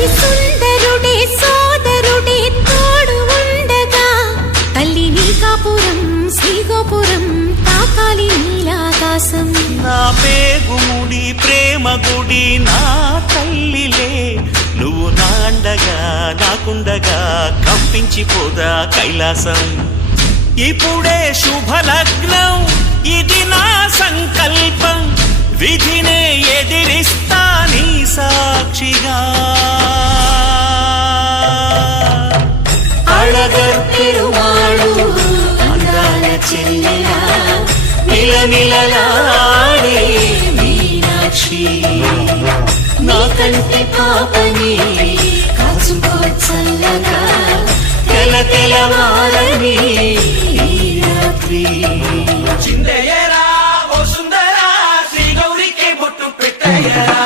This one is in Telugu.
అతి సుందరుడే సోదరుడే తోడు ఉండగా తల్లి నీ కాపురం శ్రీగోపురం తాకాలి నీలాకాశం. నా పేగుముడి ప్రేమ గుడి నా తల్లిలే నువ్వు నాండగా నాకుండగా కంపించిపోదా కైలాసం. ఇప్పుడే శుభలగ్నం ఇది నా సంకల్పం విధినే ఎదిరిస్తా నీ సాక్షిగా. అళగర్ పెరుమాళు అందాల చెల్లెలా నిలనిలలాడే మీనాక్షి నా కంటి పాపని కాచుకో చల్లగా తెల తెలవారని ఈ రాత్రి. చిందయ్యరా ఓ సుందరా శ్రీ గౌరికి బొట్టు పెట్టయ్యరా.